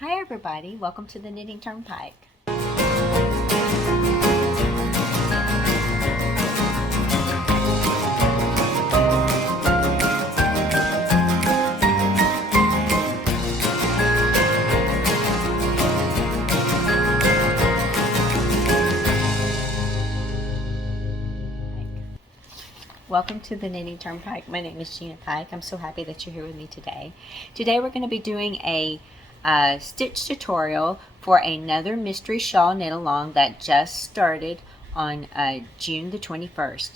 Hi everybody, welcome to the Knitting Turnpike. Welcome to the Knitting Turnpike. My name is Gina Pike. I'm so happy that you're here with me today. Today we're going to be doing a stitch tutorial for another mystery shawl knit along that just started on June the 21st.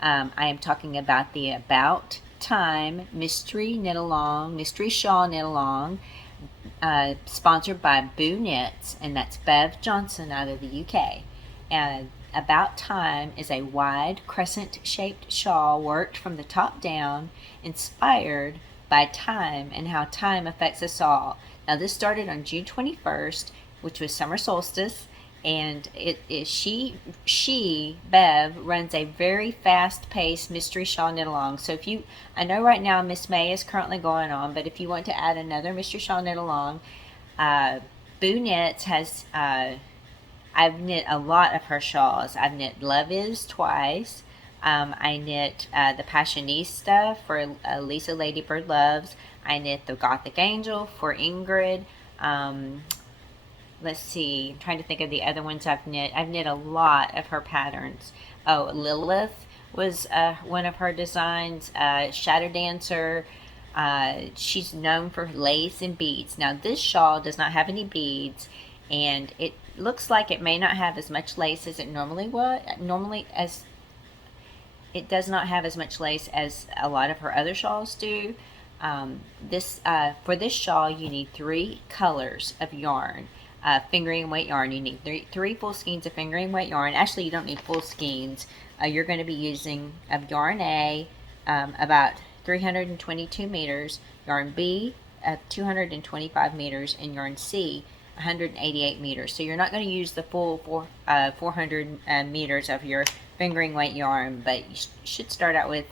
I am talking about the About Time mystery knit along, mystery shawl knit along, sponsored by Boo Knits, and that's Bev Johnson out of the UK. And About Time is a wide crescent-shaped shawl worked from the top down, inspired by time and how time affects us all. Now this started on June 21st, which was Summer Solstice, and she, Bev, runs a very fast-paced mystery shawl knit along. So if you, I know right now Miss May is currently going on, but if you want to add another mystery shawl knit along, Boo Knits has, I've knit a lot of her shawls. I've knit Love Is twice. I knit the Passionista for Lisa Ladybird Loves. I knit the Gothic Angel for Ingrid. Let's see, I'm trying to think of the other ones I've knit. I've knit a lot of her patterns. Oh, Lilith was one of her designs. Shadow Dancer. She's known for lace and beads. Now this shawl does not have any beads, and it looks like it may not have as much lace as it normally would. It does not have as much lace as a lot of her other shawls do. For this shawl, you need 3 colors of yarn, fingering weight yarn. You need three full skeins of fingering weight yarn. Actually, you don't need full skeins. You're going to be using of yarn A, about 322 meters, yarn B, 225 meters, and yarn C, 188 meters. So you're not going to use the full 400 meters of your fingering weight yarn, but you should start out with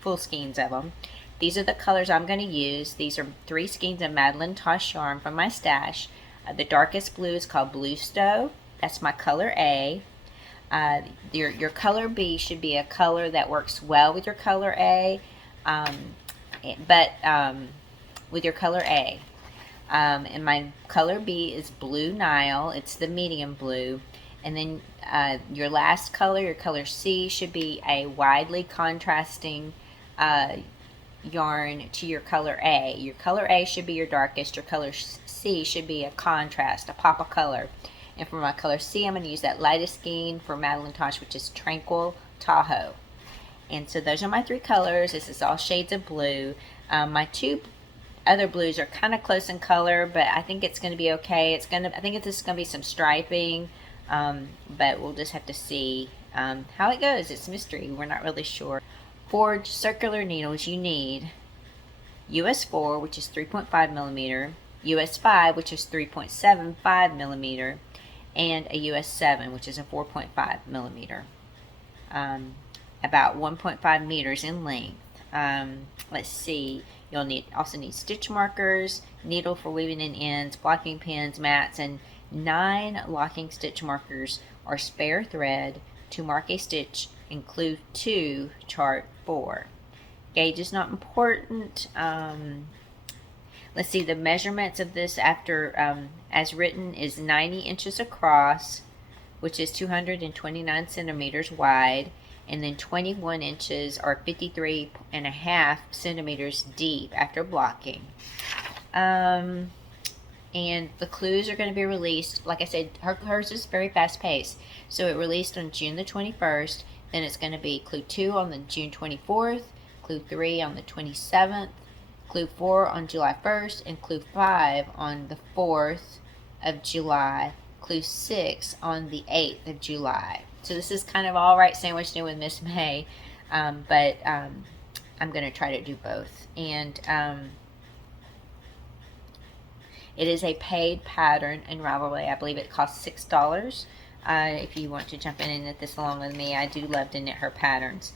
full skeins of them. These are the colors I'm going to use. These are 3 skeins of Madeline Tosh yarn from my stash. The darkest blue is called Blue Stowe. That's my color A. Your color B should be a color that works well with your color A, with your color A. And my color B is Blue Nile. It's the medium blue. And then your last color, your color C, should be a widely contrasting yarn to your color A. Your color A should be your darkest. Your color C should be a contrast, a pop of color. And for my color C, I'm going to use that lightest skein for Madeline Tosh, which is Tranquil Tahoe. And so those are my 3 colors. This is all shades of blue. My 2 other blues are kind of close in color, but I think it's going to be okay. I think this is going to be some striping, but we'll just have to see how it goes. It's mystery. We're not really sure. For circular needles, you need US 4, which is 3.5 millimeter, US 5, which is 3.75 millimeter, and a US 7, which is a 4.5 millimeter. About 1.5 meters in length. Let's see. You'll also need stitch markers, needle for weaving in ends, blocking pins, mats, and 9 locking stitch markers or spare thread to mark a stitch. Include 2 chart 4. Gauge is not important. Let's see, the measurements of this after as written is 90 inches across, which is 229 centimeters wide, and then 21 inches or 53.5 centimeters deep after blocking. And the clues are going to be released, like I said, hers is very fast paced. So it released on June the 21st, then it's going to be clue 2 on the June 24th, clue 3 on the 27th, clue 4 on July 1st, and clue 5 on the 4th of July, clue 6 on the 8th of July. So this is kind of all right sandwiched in with Miss May, but I'm going to try to do both. And it is a paid pattern in Ravelry. I believe it costs $6. If you want to jump in and knit this along with me, I do love to knit her patterns.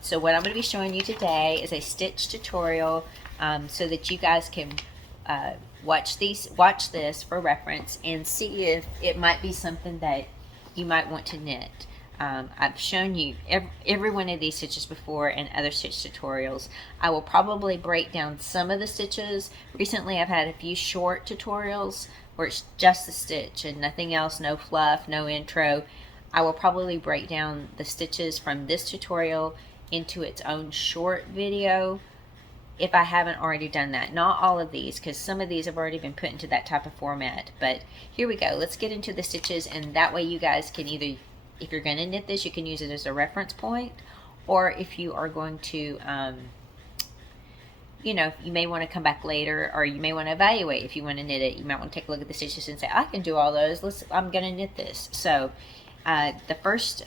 So what I'm going to be showing you today is a stitch tutorial so that you guys can watch this for reference and see if it might be something that you might want to knit. I've shown you every one of these stitches before in other stitch tutorials. I will probably break down some of the stitches. Recently I've had a few short tutorials where it's just the stitch and nothing else, no fluff, no intro. I will probably break down the stitches from this tutorial into its own short video if I haven't already done that. Not all of these, because some of these have already been put into that type of format. But here we go. Let's get into the stitches, and that way you guys can either, if you're going to knit this, you can use it as a reference point, or if you are going to, you know, you may want to come back later, or you may want to evaluate if you want to knit it. You might want to take a look at the stitches and say, I can do all those. I'm going to knit this. So the first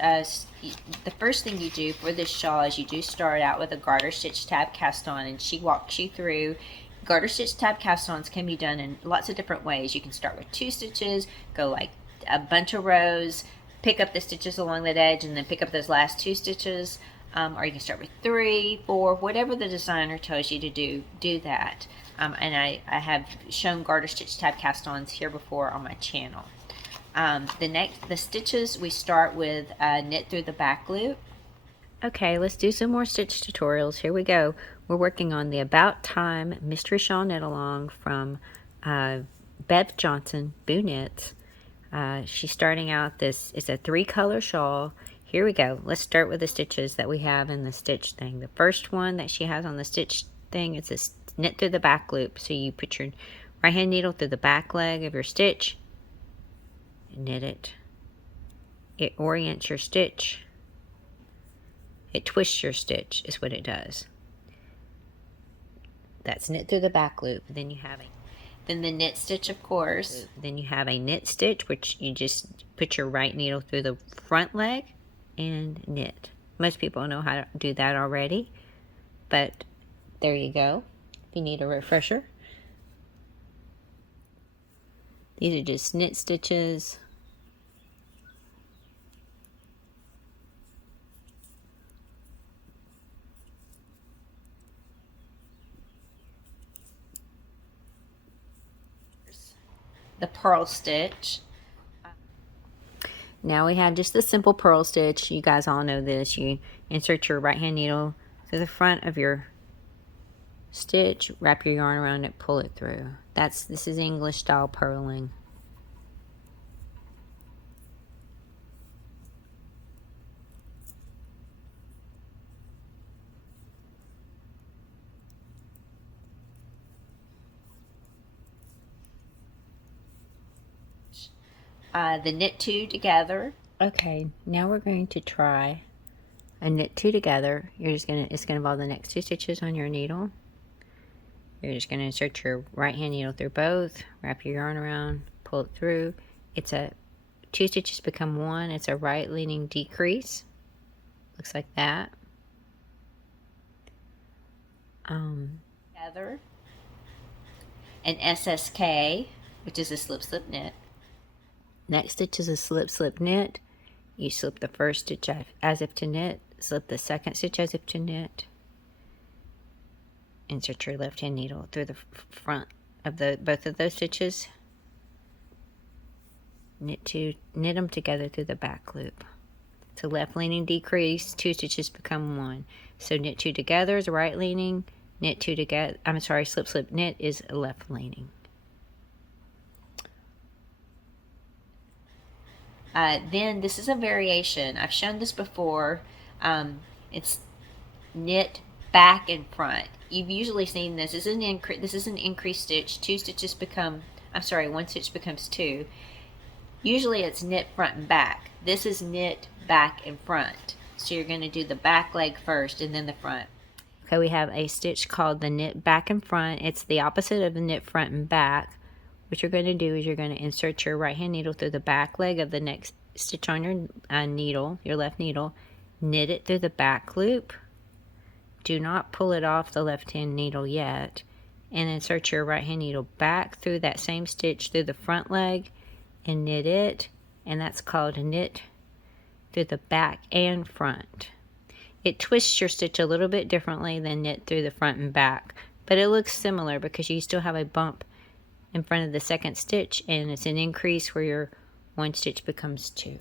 thing you do for this shawl is you do start out with a garter stitch tab cast on, and she walks you through. Garter stitch tab cast ons can be done in lots of different ways. You can start with 2 stitches, go like a bunch of rows, pick up the stitches along that edge, and then pick up those last 2 stitches, or you can start with 3, 4, whatever the designer tells you to do that. And I have shown garter stitch tab cast ons here before on my channel. The stitches, we start with knit through the back loop. Okay, let's do some more stitch tutorials. Here we go. We're working on the About Time Mystery Shawl Knit Along from Bev Johnson, Boo Knits. She's starting out this, it's a 3-color shawl. Here we go. Let's start with the stitches that we have in the stitch thing. The first one that she has on the stitch thing is this knit through the back loop. So you put your right hand needle through the back leg of your stitch, knit it. It orients your stitch. It twists your stitch is what it does. That's knit through the back loop. Then you have then the knit stitch, of course. Then you have a knit stitch, which you just put your right needle through the front leg and knit. Most people know how to do that already, but there you go. If you need a refresher. These are just knit stitches. The purl stitch. Now we have just the simple purl stitch. You guys all know this. You insert your right hand needle through the front of your stitch, wrap your yarn around it, pull it through. This is English style purling. The knit 2 together. Okay, now we're going to try a knit 2 together. It's gonna involve the next 2 stitches on your needle. You're just gonna insert your right hand needle through both, wrap your yarn around, pull it through. It's a 2 stitches become 1. It's a right leaning decrease. Looks like that. Together. An SSK, which is a slip slip knit. Next stitch is a slip slip knit. You slip the first stitch as if to knit, slip the second stitch as if to knit. Insert your left hand needle through the front of both of those stitches. Knit them together through the back loop. It's a left leaning decrease, 2 stitches become 1. So knit 2 together is right leaning, knit 2 together, slip slip knit is left leaning. Then this is a variation. I've shown this before. It's knit back and front. You've usually seen this. This is an increased stitch. 2 stitches become, 1 stitch becomes 2. Usually it's knit front and back. This is knit back and front. So you're going to do the back leg first and then the front. Okay, we have a stitch called the knit back and front. It's the opposite of the knit front and back. What you're going to do is you're going to insert your right hand needle through the back leg of the next stitch on your needle, your left needle, knit it through the back loop. Do not pull it off the left hand needle yet, and insert your right hand needle back through that same stitch through the front leg and knit it, and that's called a knit through the back and front. It twists your stitch a little bit differently than knit through the front and back, but it looks similar because you still have a bump in front of the second stitch, and it's an increase where your 1 stitch becomes 2.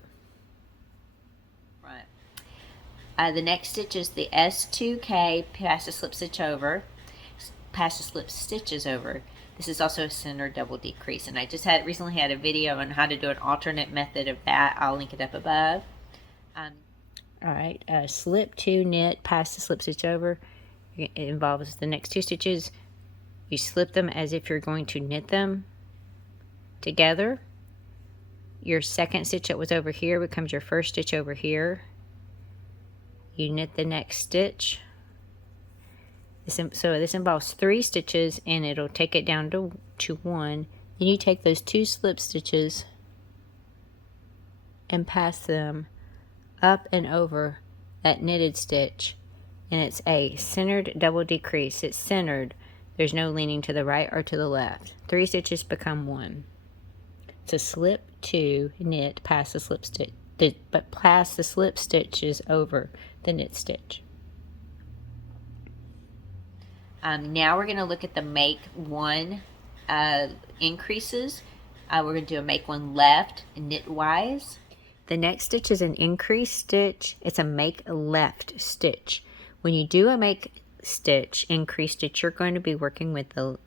Right. The next stitch is the S2K pass the slip stitch over, pass the slip stitches over. This is also a center double decrease, and I just recently had a video on how to do an alternate method of that. I'll link it up above. Alright, slip 2 knit, pass the slip stitch over. It involves the next 2 stitches. You slip them as if you're going to knit them together. Your second stitch that was over here becomes your first stitch over here. You knit the next stitch. So this involves 3 stitches, and it'll take it down to 1. Then you take those 2 slip stitches and pass them up and over that knitted stitch, and it's a centered double decrease. It's centered. There's no leaning to the right or to the left. 3 stitches become 1. So slip 2, knit, pass the slip stitch, but pass the slip stitches over the knit stitch. Now we're going to look at the make 1 increases. We're going to do a make 1 left knitwise. The next stitch is an increase stitch. It's a make left stitch. When you do a make stitch, increase stitch, you're going to be working with the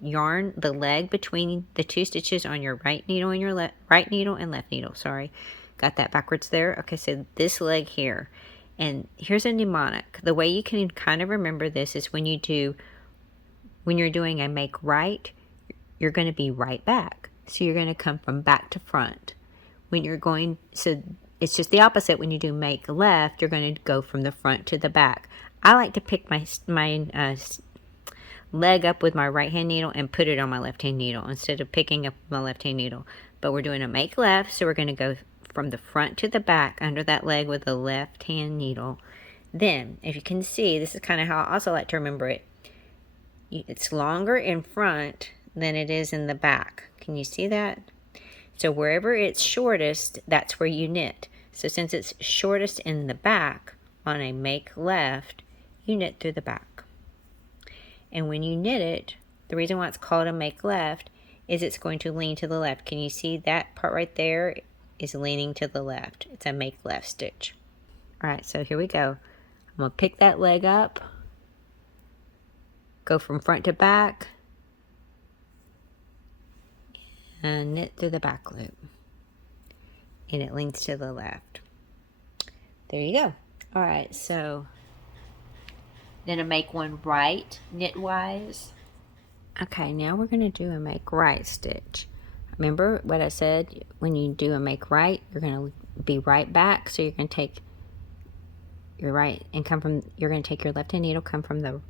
yarn, the leg between the 2 stitches on your right needle and your right needle and left needle. Sorry, got that backwards there. Okay, so this leg here. And here's a mnemonic. The way you can kind of remember this is when you're doing a make right, you're going to be right back. So you're going to come from back to front. When you're going, so it's just the opposite. When you do make left, you're going to go from the front to the back. I like to pick my leg up with my right hand needle and put it on my left hand needle instead of picking up my left hand needle. But we're doing a make left, so we're going to go from the front to the back under that leg with the left hand needle. Then, if you can see, this is kind of how I also like to remember it. It's longer in front than it is in the back. Can you see that? So wherever it's shortest, that's where you knit. So since it's shortest in the back on a make left, you knit through the back. And when you knit it, the reason why it's called a make left is it's going to lean to the left. Can you see that part right there is leaning to the left? It's a make left stitch. Alright, so here we go. I'm going to pick that leg up, go from front to back, and knit through the back loop, and it leans to the left. There you go. All right, so then a make 1 right knitwise. Okay, now we're going to do a make right stitch. Remember what I said? When you do a make right, you're going to be right back. So you're going to take your right and come from, you're going to take your left hand needle, come from the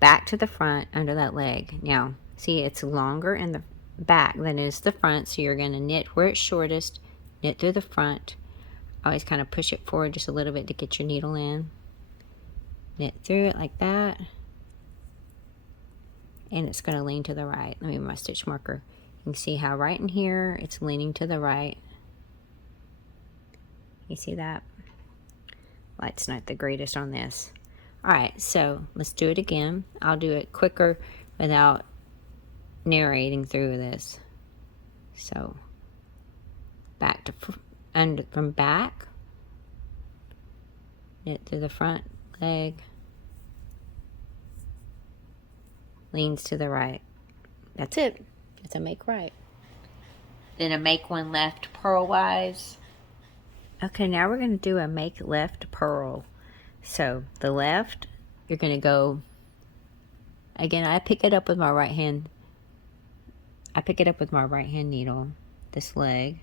back to the front under that leg. Now see, it's longer in the back than it is the front, so you're going to knit where it's shortest, knit through the front. Always kind of push it forward just a little bit to get your needle in. Knit through it like that, and it's going to lean to the right. Let me move my stitch marker. You can see how right in here it's leaning to the right. You see that? Light's not the greatest on this. Alright, so let's do it again. I'll do it quicker without narrating through this. So back to from back, knit through the front leg, leans to the right. That's it. It's a make right. Then a make 1 left purlwise. Okay, now we're going to do a make left purl. So the left, you're going to go, again, I pick it up with my right hand. I pick it up with my right hand needle, this leg.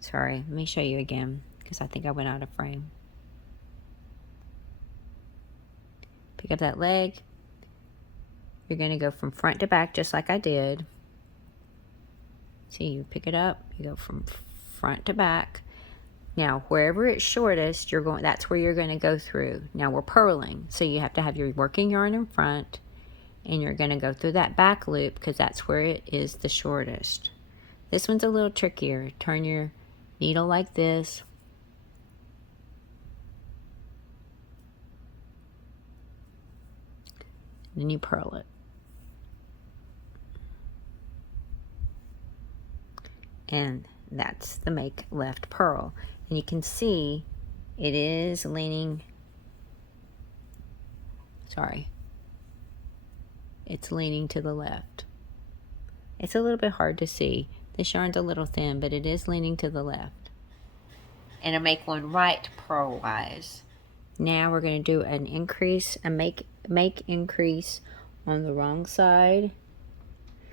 Sorry, let me show you again because I think I went out of frame. Pick up that leg. You're going to go from front to back just like I did. See, you pick it up, you go from front to back. Now, wherever it's shortest, that's where you're going to go through. Now we're purling, so you have to have your working yarn in front, and you're going to go through that back loop because that's where it is the shortest. This one's a little trickier. Turn your needle like this. Then you purl it. and that's the make left purl. And you can see it is leaning, sorry, it's leaning to the left. It's a little bit hard to see. This yarn's a little thin, but it is leaning to the left. And a make one right purlwise. Now we're going to do an increase, a make increase on the wrong side,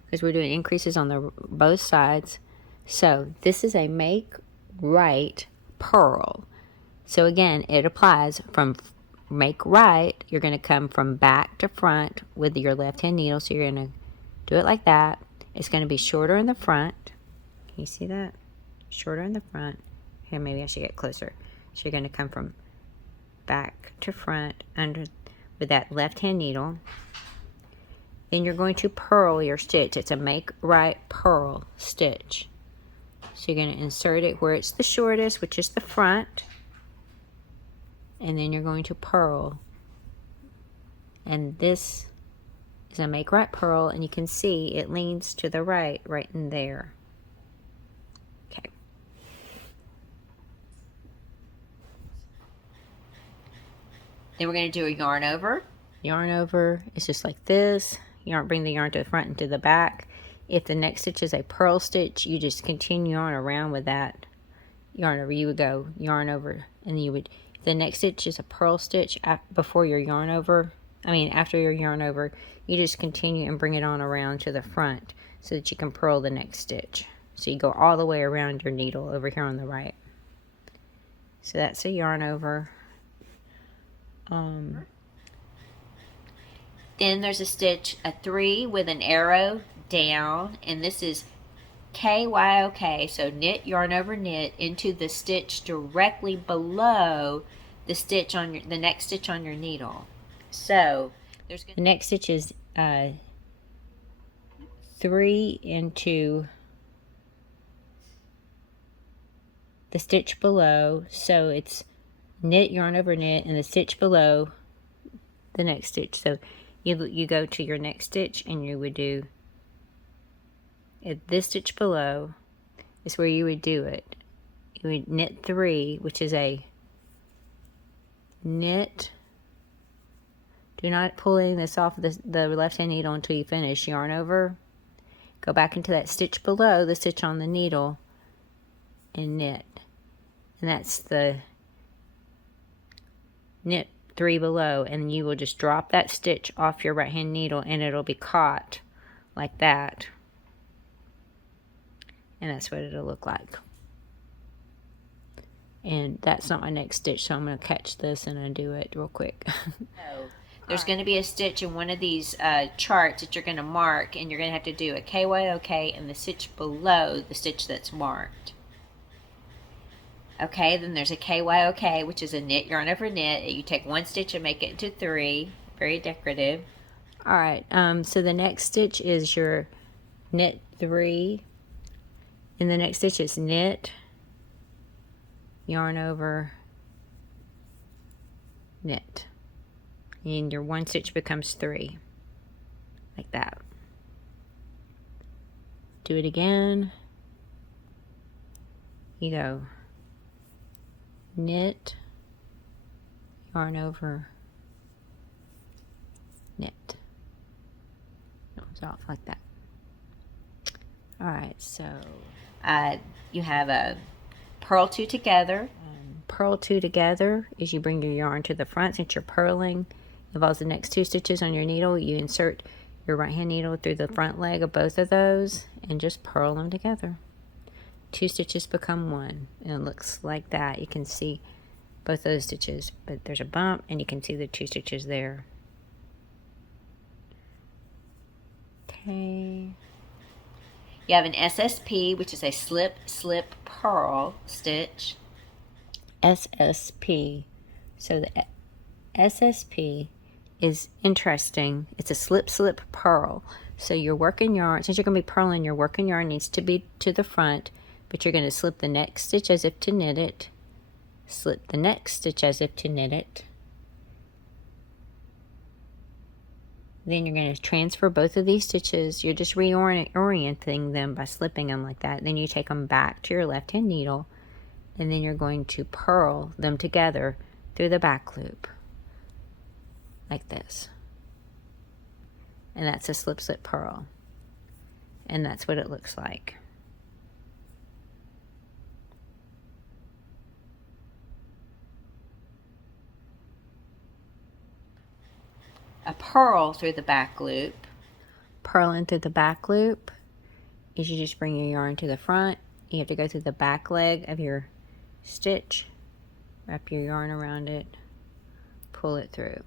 because we're doing increases on the both sides. So this is a make right purl. So again, it applies from make right. You're going to come from back to front with your left hand needle. So you're going to do it like that. It's going to be shorter in the front. Can you see that? Shorter in the front. Here, maybe I should get closer. So you're going to come from back to front under with that left hand needle. Then you're going to purl your stitch. It's a make right purl stitch. So you're going to insert it where it's the shortest, which is the front, and then you're going to purl. And this is a make right purl, and you can see it leans to the right in there. Okay. Then we're going to do a yarn over. Yarn over is just like this. Bring the yarn to the front and to the back. If the next stitch is a purl stitch, you just continue on around with that yarn over. You would go yarn over, and you would, if the next stitch is a purl stitch before your yarn over, after your yarn over, you just continue and bring it on around to the front so that you can purl the next stitch. So you go all the way around your needle over here on the right. So that's a yarn over. Then there's a stitch, a 3 with an arrow down, and this is KYOK, so knit, yarn over, knit into the stitch directly below the stitch on the next stitch on your needle. So there's the next stitch is 3 into the stitch below, so it's knit, yarn over, knit, and the stitch below the next stitch. So you go to your next stitch, and you would do at this stitch below is where you would do it. You would knit 3, which is a knit. Do not pull any of this off the left hand needle until you finish. Yarn over, go back into that stitch below the stitch on the needle, and knit. And that's the knit 3 below, and you will just drop that stitch off your right hand needle, and it'll be caught like that. And that's what it'll look like. And that's not my next stitch, so I'm going to catch this and undo it real quick. So, there's going to be a stitch in one of these charts that you're going to mark, and you're going to have to do a KYOK and the stitch below the stitch that's marked. Okay, then there's a KYOK, which is a knit, yarn over, knit. You take 1 stitch and make it into 3. Very decorative. Alright, so the next stitch is your knit 3. And the next stitch is knit, yarn over, knit. And your 1 stitch becomes 3. Like that. Do it again. You go knit, yarn over, knit. It's off like that. Alright, so you have a purl 2 together. Purl 2 together is you bring your yarn to the front since you're purling. Involves the next 2 stitches on your needle. You insert your right hand needle through the front leg of both of those and just purl them together. 2 stitches become 1, and it looks like that. You can see both those stitches, but there's a bump, and you can see the 2 stitches there. Okay. You have an SSP, which is a slip, slip, purl stitch. SSP. So the SSP is interesting. It's a slip, slip, purl. So your working yarn, since you're going to be purling, your working yarn needs to be to the front, but you're going to slip the next stitch as if to knit it, slip the next stitch as if to knit it, Then you're going to transfer both of these stitches. You're just reorienting them by slipping them like that. Then you take them back to your left hand needle, and then you're going to purl them together through the back loop like this. And that's a slip slip purl, and that's what it looks like. A purl through the back loop. Purling through the back loop is you just bring your yarn to the front. You have to go through the back leg of your stitch, wrap your yarn around it, pull it through.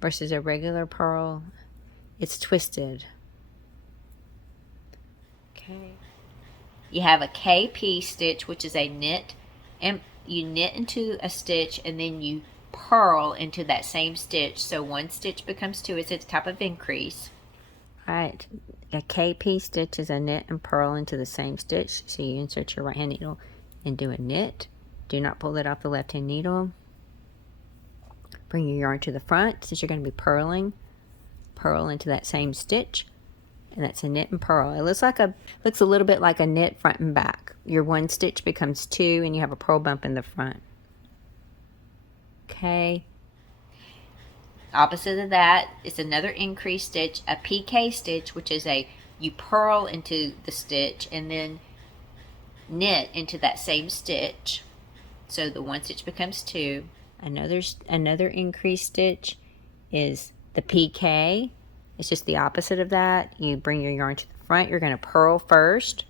Versus a regular purl, it's twisted. Okay. You have a KP stitch, which is a knit, and you knit into a stitch and then you purl into that same stitch. So one stitch becomes two. It's a type of increase. Alright, a KP stitch is a knit and purl into the same stitch. So you insert your right hand needle and do a knit. Do not pull it off the left hand needle. Bring your yarn to the front since you're going to be purling. Purl into that same stitch. And that's a knit and purl. It looks a little bit like a knit front and back. Your one stitch becomes two and you have a purl bump in the front. Okay. Opposite of that is another increase stitch, a PK stitch, which is you purl into the stitch and then knit into that same stitch. So the one stitch becomes two. Another increase stitch is the PK. It's just the opposite of that. You bring your yarn to the front. You're going to purl first.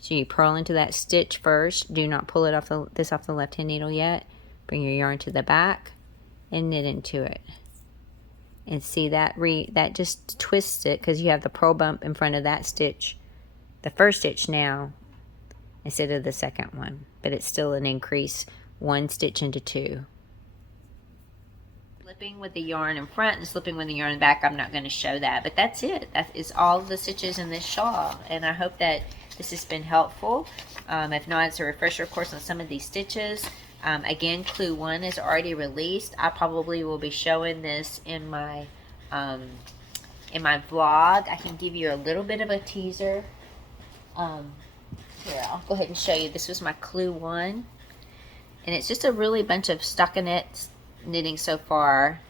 So you purl into that stitch first. Do not pull it off the left hand needle yet. Bring your yarn to the back and knit into it. And see that just twists it because you have the purl bump in front of that stitch, the first stitch now, instead of the second one. But it's still an increase, one stitch into two. Slipping with the yarn in front and slipping with the yarn in back, I'm not going to show that, but that's it. That is all the stitches in this shawl, and I hope that this has been helpful. If not, it's a refresher course on some of these stitches. Again, Clue 1 is already released. I probably will be showing this in my vlog. I can give you a little bit of a teaser. Here, I'll go ahead and show you. This was my Clue 1, and it's just a really bunch of stockinette knitting so far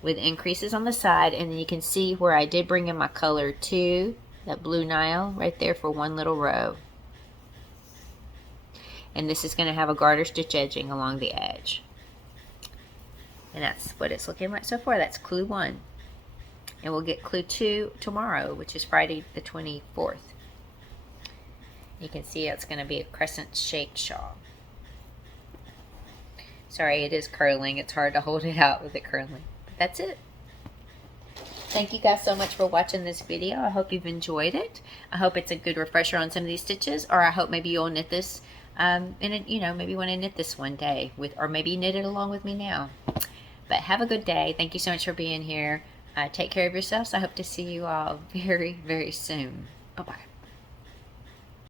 with increases on the side, and then you can see where I did bring in my color 2, that blue Nile right there for one little row. And this is going to have a garter stitch edging along the edge, and that's what it's looking like so far. That's Clue 1, and we'll get Clue 2 tomorrow, which is Friday the 24th. You can see it's going to be a crescent shaped shawl. Sorry, it is curling. It's hard to hold it out with it curling. But that's it. Thank you guys so much for watching this video. I hope you've enjoyed it. I hope it's a good refresher on some of these stitches, or I hope maybe you'll knit this, maybe want to knit this one day, or maybe knit it along with me now. But have a good day. Thank you so much for being here. Take care of yourselves. I hope to see you all very, very soon. Bye-bye.